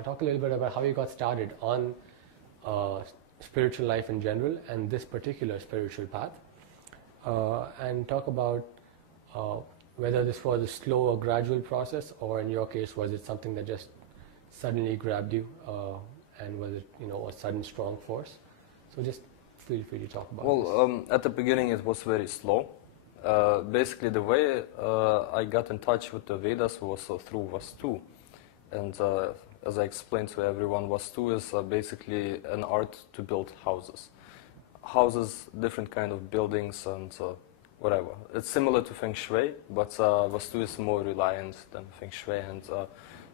talk a little bit about how you got started on spiritual life in general and this particular spiritual path, and talk about whether this was a slow or gradual process, or in your case, was it something that just suddenly grabbed you, and was it, a sudden strong force? So just feel free to talk about this. Well, at the beginning it was very slow. Basically the way I got in touch with the Vedas was through Vastu. And as I explained to everyone, Vastu is basically an art to build houses. Houses, different kind of buildings and whatever. It's similar to Feng Shui, but Vastu is more reliant than Feng Shui, and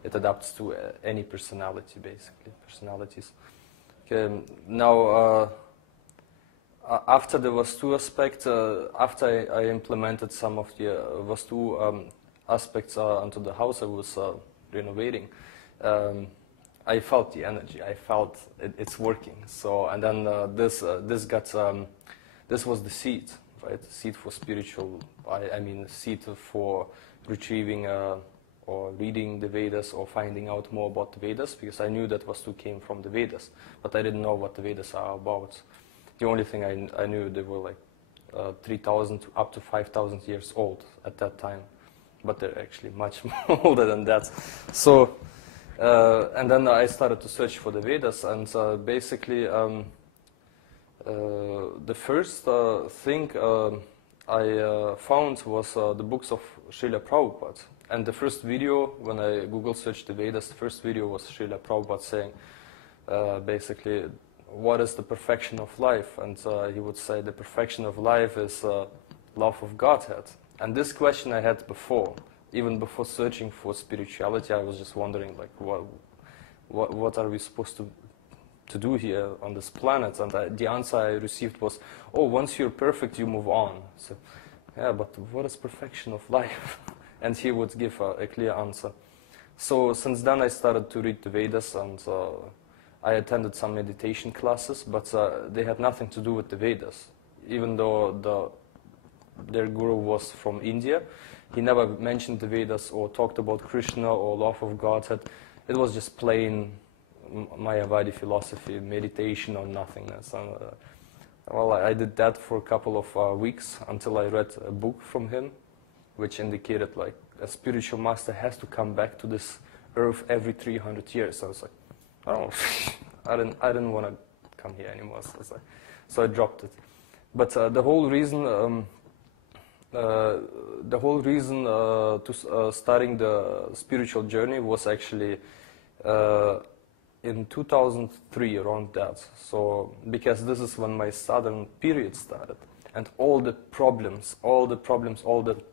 it adapts to any personality, basically, personalities. Okay, now, after the Vastu aspect, after I implemented some of the Vastu aspects onto the house I was renovating, I felt the energy. I felt it's working. So, and then this was the seed, right? The seed for spiritual. I mean, the seed for retrieving or reading the Vedas or finding out more about the Vedas, because I knew that Vastu came from the Vedas, but I didn't know what the Vedas are about. The only thing I knew, they were like 3,000 up to 5,000 years old at that time, but they're actually much more older than that. So, and then I started to search for the Vedas, and basically the first thing I found was the books of Srila Prabhupada. And the first video, when I Google searched the Vedas, the first video was Srila Prabhupada saying, basically, what is the perfection of life? And he would say the perfection of life is love of Godhead. And this question I had before, even before searching for spirituality. I was just wondering, like, what are we supposed to do here on this planet? And the answer I received was, oh, once you're perfect, you move on. So, yeah, but what is perfection of life? And he would give a clear answer. So since then I started to read the Vedas, and I attended some meditation classes, but they had nothing to do with the Vedas. Even though their guru was from India, he never mentioned the Vedas or talked about Krishna or love of Godhead. It was just plain Mayavadi philosophy, meditation on nothingness. And, well, I did that for a couple of weeks until I read a book from him, which indicated like a spiritual master has to come back to this earth every 300 years. I was like, oh, I didn't want to come here anymore. So I dropped it. But the whole reason to starting the spiritual journey was actually in 2003, around that. So because this is when my southern period started, and all the problems, all the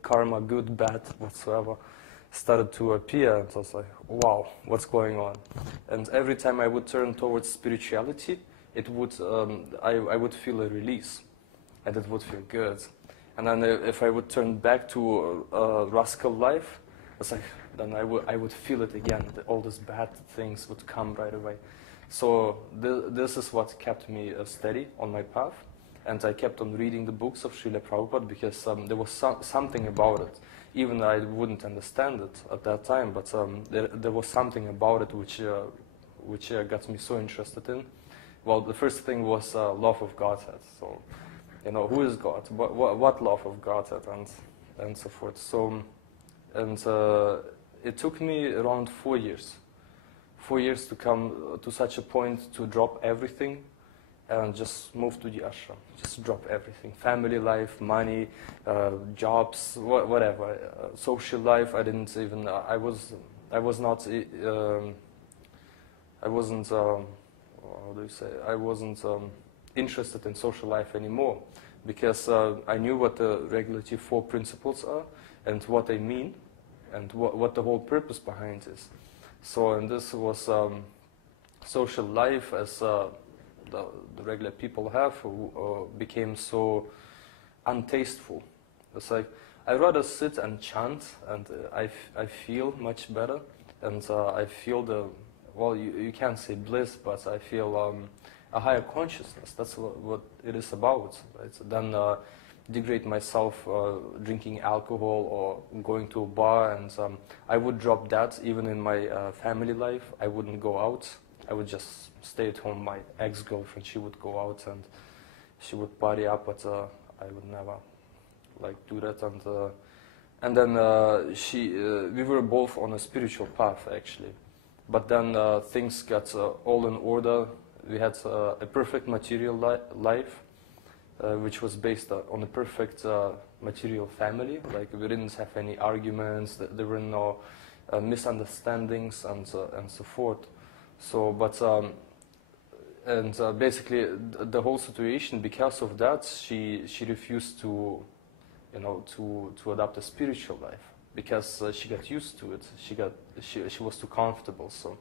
karma, good, bad, whatsoever, started to appear. And I was like, wow, what's going on? And every time I would turn towards spirituality, it would I would feel a release, and it would feel good. And then if I would turn back to rascal life, it's like, then I would feel it again. All these bad things would come right away. So this is what kept me steady on my path. And I kept on reading the books of Srila Prabhupada, because there was something about it. Even I wouldn't understand it at that time, but there was something about it which got me so interested in. Well, the first thing was love of Godhead. So, who is God? What love of Godhead, and so forth. So, and it took me around 4 years. 4 years to come to such a point to drop everything and just move to the ashram. Just drop everything: family life, money, jobs, whatever, social life. I didn't even. I wasn't. How do you say? I wasn't interested in social life anymore, because I knew what the Regulative 4 principles are and what they mean, and what the whole purpose behind is. So, and this was social life as the regular people have, who became so untasteful. It's like, I'd rather sit and chant, and I feel much better, and I feel well, you can't say bliss, but I feel a higher consciousness. That's what it is about, right? So then degrade myself drinking alcohol or going to a bar, and I would drop that even in my family life. I wouldn't go out. I would just stay at home. My ex-girlfriend, she would go out and she would party up, but I would never like do that. And then we were both on a spiritual path actually, but then things got all in order. We had a perfect material life, which was based on a perfect material family. Like we didn't have any arguments. There were no misunderstandings and so forth. So, but basically the whole situation, because of that, she refused to, you know, to adopt a spiritual life because she got used to it. She was too comfortable. So,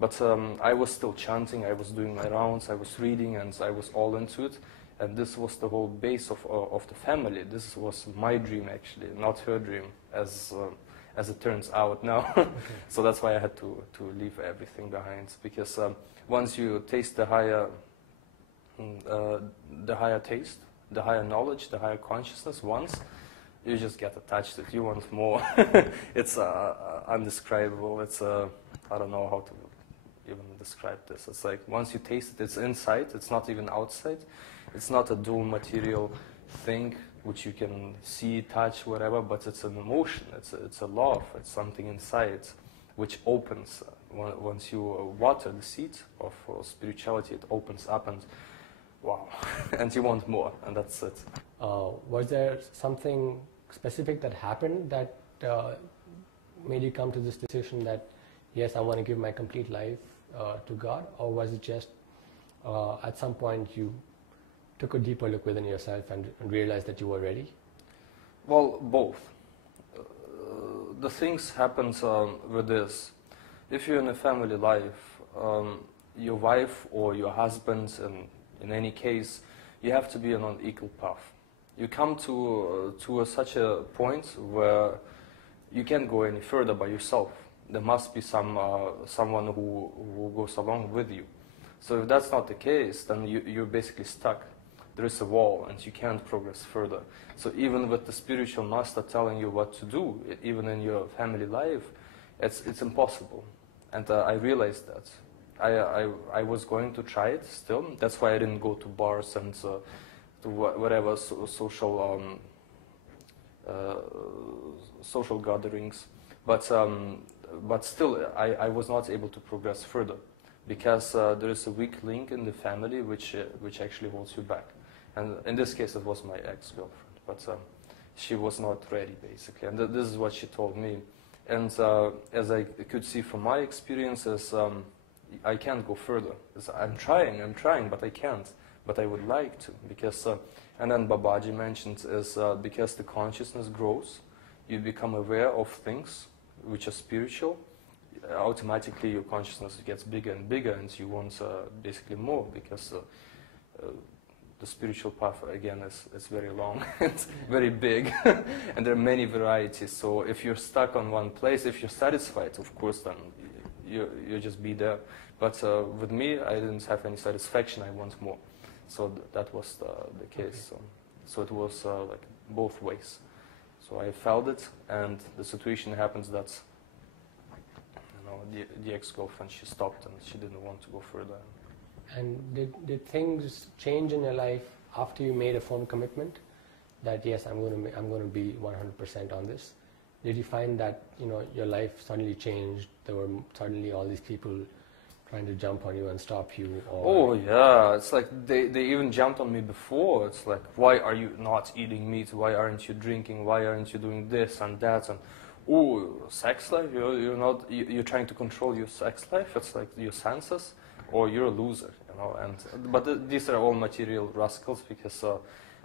but I was still chanting. I was doing my rounds. I was reading, and I was all into it. And this was the whole base of the family. This was my dream actually, not her dream, as it turns out now. Okay. So that's why I had to leave everything behind, because once you taste the higher taste, the higher knowledge, the higher consciousness, once you just get attached to it. You want more. It's undescribable. It's I don't know how to even describe this. It's like once you taste it, it's inside. It's not even outside. It's not a dual material thing which you can see, touch, whatever, but it's an emotion. It's a love. It's something inside which opens. Once you water the seed of spirituality, it opens up and wow, and you want more, and that's it. Was there something specific that happened that made you come to this decision that, yes, I want to give my complete life to God, or was it just at some point you took a deeper look within yourself and realized that you were ready? Well, both. The things happen with this. If you're in a family life, your wife or your husband, and in any case, you have to be on an equal path. You come to such a point where you can't go any further by yourself. There must be someone who goes along with you. So if that's not the case, then you're basically stuck. There is a wall and you can't progress further. So even with the spiritual master telling you what to do, even in your family life, it's impossible. And I realized that. I was going to try it still. That's why I didn't go to bars and to whatever social gatherings. But still, I was not able to progress further because there is a weak link in the family which actually holds you back. And in this case, it was my ex-girlfriend, but she was not ready, basically. And this is what she told me. And as I could see from my experiences, I can't go further. I'm trying, but I can't. But I would like to, because, and then Babaji mentioned, is because the consciousness grows, you become aware of things which are spiritual, automatically your consciousness gets bigger and bigger, and you want basically more, because the spiritual path, again, is very long, it's very big, and there are many varieties. So if you're stuck on one place, if you're satisfied, of course, then you just be there. But with me, I didn't have any satisfaction, I want more. So that was the case. Okay. So it was like both ways. So I felt it, and the situation happens that, you know, the ex-girlfriend, she stopped and she didn't want to go further. And did things change in your life after you made a firm commitment that, yes, I'm going to be 100% on this? Did you find that, you know, your life suddenly changed? There were suddenly all these people trying to jump on you and stop you? Or oh yeah, it's like they even jumped on me before. It's like, why are you not eating meat? Why aren't you drinking? Why aren't you doing this and that? And oh, sex life? You're trying to control your sex life? It's like your senses, or you're a loser, you know. And but these are all material rascals, because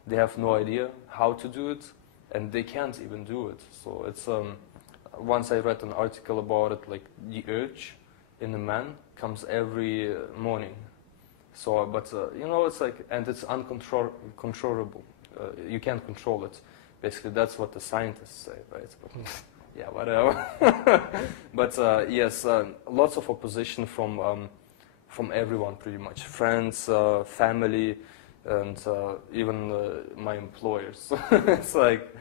they have no idea how to do it, and they can't even do it. So it's once I read an article about it, like the urge in a man comes every morning. So, but you know, it's like, and it's uncontrollable. You can't control it. Basically, that's what the scientists say, right? But, yeah, whatever. But yes, lots of opposition from everyone, pretty much. Friends, family, and even my employers. It's like,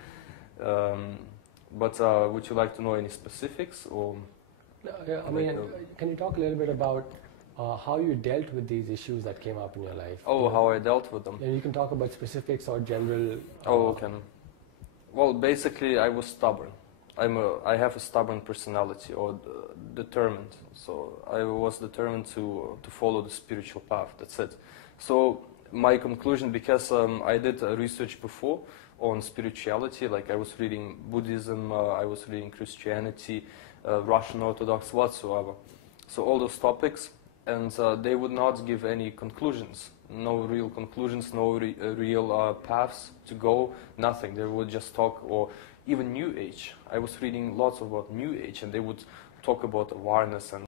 but would you like to know any specifics, or? Yeah, I mean, can you talk a little bit about how you dealt with these issues that came up in your life? Oh, how I dealt with them. And you can talk about specifics or general. Oh, okay. Well, basically, I was stubborn. I have a stubborn personality, or determined. So I was determined to follow the spiritual path. That's it. So my conclusion, because I did research before on spirituality, like I was reading Buddhism, I was reading Christianity, Russian Orthodox, whatsoever. So all those topics, and they would not give any conclusions. No real conclusions, no real paths to go, nothing. They would just talk, or even New Age. I was reading lots about New Age, and they would talk about awareness and